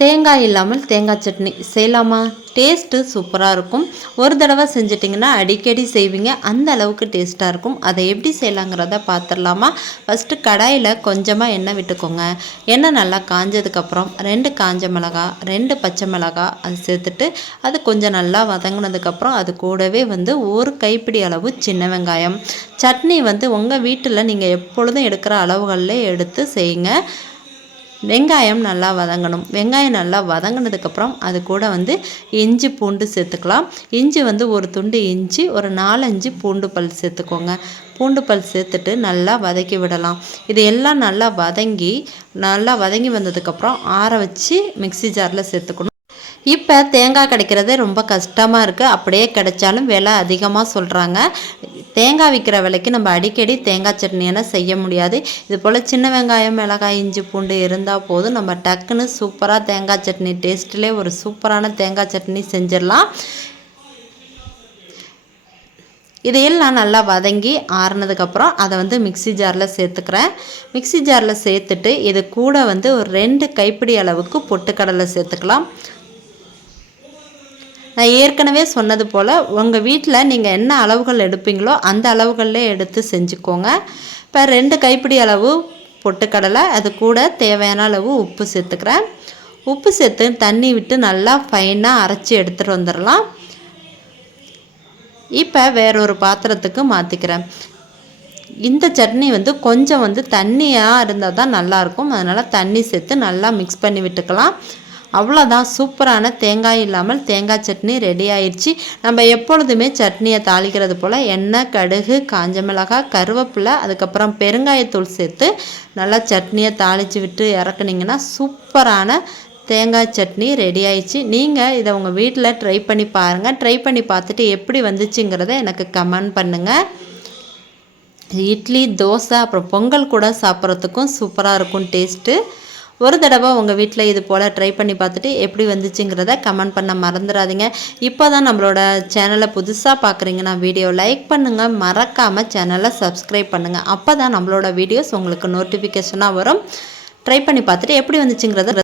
தேங்காய் இல்லாமல் தேங்காய் சட்னி செய்யலாமா? டேஸ்ட்டு சூப்பராக இருக்கும். ஒரு தடவை செஞ்சிட்டிங்கன்னா அடிக்கடி செய்வீங்க. அந்த அளவுக்கு டேஸ்ட்டாக இருக்கும். அதை எப்படி செய்யலாங்கிறத பார்த்துடலாமா? ஃபஸ்ட்டு கடாயில் கொஞ்சமாக எண்ணெய் விட்டுக்கோங்க. எண்ணெய் நல்லா காஞ்சதுக்கப்புறம் 2 காஞ்ச மிளகா, 2 பச்சை மிளகா அது சேர்த்துட்டு அது கொஞ்சம் நல்லா வதங்கினதுக்கப்புறம் அது கூடவே ஒரு கைப்பிடி அளவு சின்ன வெங்காயம். சட்னி உங்கள் வீட்டில் நீங்கள் எப்பொழுதும் எடுக்கிற அளவுகளில் எடுத்து செய்யுங்க. வெங்காயம் நல்லா வதங்கணும். வெங்காயம் நல்லா வதங்கினதுக்கப்புறம் அது கூட இஞ்சி பூண்டு சேர்த்துக்கலாம். இஞ்சி ஒரு துண்டு இஞ்சி, ஒரு 4-5 பூண்டு பல் சேர்த்துக்கோங்க. பூண்டு பல் சேர்த்துட்டு நல்லா வதக்கி விடலாம். இது எல்லாம் நல்லா வதங்கி வந்ததுக்கப்புறம் ஆற வச்சு மிக்ஸி ஜாரில் சேர்த்துக்கணும். இப்போ தேங்காய் கிடைக்கிறதே ரொம்ப கஷ்டமாக இருக்குது. அப்படியே கிடைச்சாலும் விலை அதிகமாக சொல்கிறாங்க. தேங்காய் விற்கிற விலைக்கு நம்ம அடிக்கடி தேங்காய் சட்னியெல்லாம் செய்ய முடியாது. இது போல் சின்ன வெங்காயம், மிளகாய், இஞ்சி பூண்டு இருந்தால் போதும். நம்ம டக்குன்னு சூப்பராக தேங்காய் சட்னி டேஸ்ட்லேயே ஒரு சூப்பரான தேங்காய் சட்னி செஞ்சிடலாம். இதையெல்லாம் நல்லா வதங்கி ஆறுனதுக்கப்புறம் அதை மிக்ஸி ஜாரில் சேர்த்துக்கிறேன். மிக்ஸி ஜாரில் சேர்த்துட்டு இது கூட ஒரு 2 கைப்பிடி அளவுக்கு பொட்டுக்கடலை சேர்த்துக்கலாம். நான் ஏற்கனவே சொன்னது போல் உங்கள் வீட்டில் நீங்கள் என்ன அளவுகள் எடுப்பீங்களோ அந்த அளவுகளில் எடுத்து செஞ்சுக்கோங்க. இப்போ 2 கைப்பிடி அளவு பொட்டுக்கடலை, அது கூட தேவையான அளவு உப்பு சேர்த்துக்கிறேன். உப்பு சேர்த்து தண்ணி விட்டு நல்லா ஃபைனாக அரைச்சி எடுத்துகிட்டு வந்துடலாம். இப்போ வேறொரு பாத்திரத்துக்கு மாற்றிக்கிறேன். இந்த சட்னி கொஞ்சம் தண்ணியாக இருந்தால் தான் நல்லாயிருக்கும். அதனால் தண்ணி சேர்த்து நல்லா மிக்ஸ் பண்ணி விட்டுக்கலாம். அவ்வளோதான், சூப்பரான தேங்காய் இல்லாமல் தேங்காய் சட்னி ரெடி ஆயிடுச்சு. நம்ம எப்பொழுதுமே சட்னியை தாளிக்கிறது போல் எண்ணெய், கடுகு, காஞ்ச மிளகாய், கருவேப்பிலை, அதுக்கப்புறம் பெருங்காயத்தூள் சேர்த்து நல்லா சட்னியை தாளித்து விட்டு இறக்குனிங்கன்னா சூப்பரான தேங்காய் சட்னி ரெடி ஆயிடுச்சு. நீங்கள் இதை உங்கள் வீட்டில் ட்ரை பண்ணி பாருங்கள். ட்ரை பண்ணி பார்த்துட்டு எப்படி வந்துச்சுங்கிறத எனக்கு கமெண்ட் பண்ணுங்கள். இட்லி, தோசை, அப்புறம் பொங்கல் கூட சாப்பிட்றதுக்கும் சூப்பராக இருக்கும் டேஸ்ட்டு. ஒரு தடவை உங்கள் வீட்டில் இது போல் ட்ரை பண்ணி பார்த்துட்டு எப்படி வந்துச்சுங்கிறத கமெண்ட் பண்ண மறந்துடாதீங்க. இப்போ தான் நம்மளோட சேனலை புதுசாக பார்க்குறீங்கன்னா வீடியோ லைக் பண்ணுங்கள். மறக்காமல் சேனலை சப்ஸ்கிரைப் பண்ணுங்கள். அப்போ தான் நம்மளோட வீடியோஸ் உங்களுக்கு நோட்டிஃபிகேஷனாக வரும். ட்ரை பண்ணி பார்த்துட்டு எப்படி வந்துச்சுங்கிறத